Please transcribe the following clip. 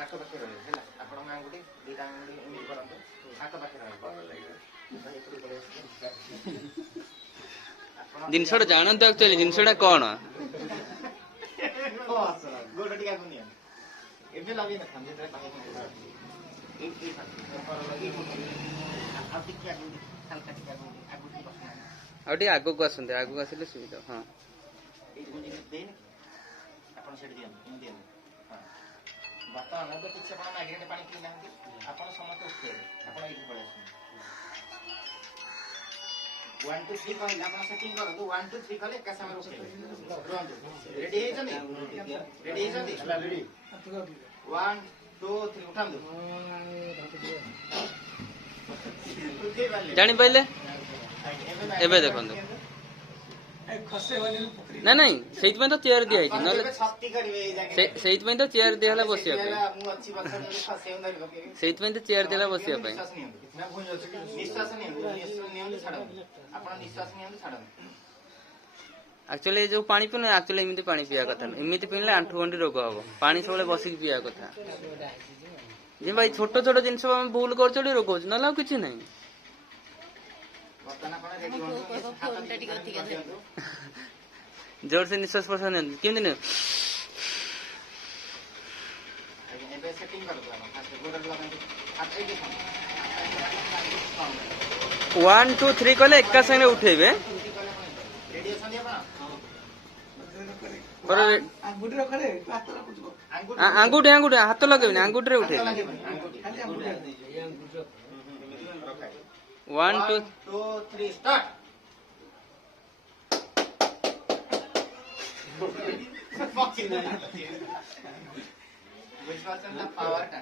ପାଖାପାଖି ରହିବ ହେଲା। ଆପଣଙ୍କ ଆଙ୍ଗୁଠି ଦିଟା ଆଙ୍ଗୁଠି ଏମିତି କରନ୍ତୁ, ପାଖାପାଖି ରହିବ। ଜିନିଷଟା ଜାଣନ୍ତୁ ଆକ୍ଚୁଆଲି ଜିନିଷଟା କଣ। ଗୋଡ଼ ଟିକେ ଆଗକୁ ନିଅନ୍ତୁ। ଏବେ ଲଗେଇ ନଥାନ୍ତୁ, ଯେତେବେଳେ ଆଉ ଟିକେ ଆଗକୁ ହାଲକା ଟିକେ ଆଗକୁ ବସୁନାହାନ୍ତି। ଆଉ ଟିକେ ଆଗକୁ ଆସନ୍ତୁ, ଆଗକୁ ଆସିଲେ ସୁବିଧା। ହଁ ଦେଇନି ଆପଣ ସେଠି ଦିଅନ୍ତୁ, ଏମିତି ଦିଅନ୍ତୁ। ହଁ ବର୍ତ୍ତମାନ ଏବେ କିଛି ଆପଣ ମ୍ୟାଗ୍ନେଟ୍ ପାଣି ପିଇନାହାନ୍ତି, ଆପଣ ସମସ୍ତେ ଉଠେଇବେ। ଆପଣ ଏଇଠି ପଳେଇ ଆସନ୍ତୁ। 1 2 3 କହିଲେ ଆପଣ ସେଟିଂ କରନ୍ତୁ। 1 2 3 କଲେ ଏକା ସାଙ୍ଗରେ ଉଠେଇବେ। ରୁହନ୍ତୁ, ରେଡି ହେଇଛନ୍ତି? ରେଡି ହେଇଛନ୍ତି? 1 2 3 ଉଠାନ୍ତୁ। ଜାଣିପାରିଲେ? ଏବେ ଦେଖନ୍ତୁ। ନା ନାଇଁ, ସେଇଥିପାଇଁ ତ ଚେୟାର ଦିଆହେଇଛି, ନହେଲେ ସେଇଥିପାଇଁ ତ ଚେୟାର ଦିଆହେଲା ବସିବା ପାଇଁ। ସେଇଥିପାଇଁ ତ ଚେୟାର ଦିଆହେଲା ବସିବା ପାଇଁ। ନିଶ୍ୱାସ ନିଅନ୍ତୁ, ଛାଡ଼ନ୍ତୁ। ଆପଣ ନିଶ୍ୱାସ ନିଅନ୍ତୁ, ଛାଡ଼ନ୍ତୁ। ଆକ୍ଚୁଆଲି ଯୋଉ ପାଣି ପିଉନ, ଆକ୍ଚୁଆଲି ଏମିତି ପାଣି ପିଇବା କଥା ନୁହେଁ। ଏମିତି ପିଇଲେ ଆଣ୍ଠୁ ଗଣ୍ଠି ରୋଗ ହବ। ପାଣି ସବୁବେଳେ ବସିକି ପିଇବା କଥା। ଯେ ଭାଇ ଛୋଟ ଛୋଟ ଜିନିଷ ଆମେ ଭୁଲ କରୁଛୁ ବୋଲି ରୋଗ ହଉଛି, ନହେଲେ ଆଉ କିଛି ନାହିଁ। ଜୋରସେ ନିଶ୍ୱାସ ପ୍ରଶ୍ୱାସ ନିଅନ୍ତୁ। କେମିତି ନିଅ? 1 2 3 କଲେ ଏକା ସାଙ୍ଗରେ ଉଠେଇବେ। ଆଙ୍ଗୁଠି ହାତ ଲଗେଇବେନି, ଆଙ୍ଗୁଠିରେ ଉଠେଇବେ। 1 2 3 ଷ୍ଟାର୍ଟ। ବୁଝିପାରୁଛନ୍ତି ନା ପାୱାରଟା?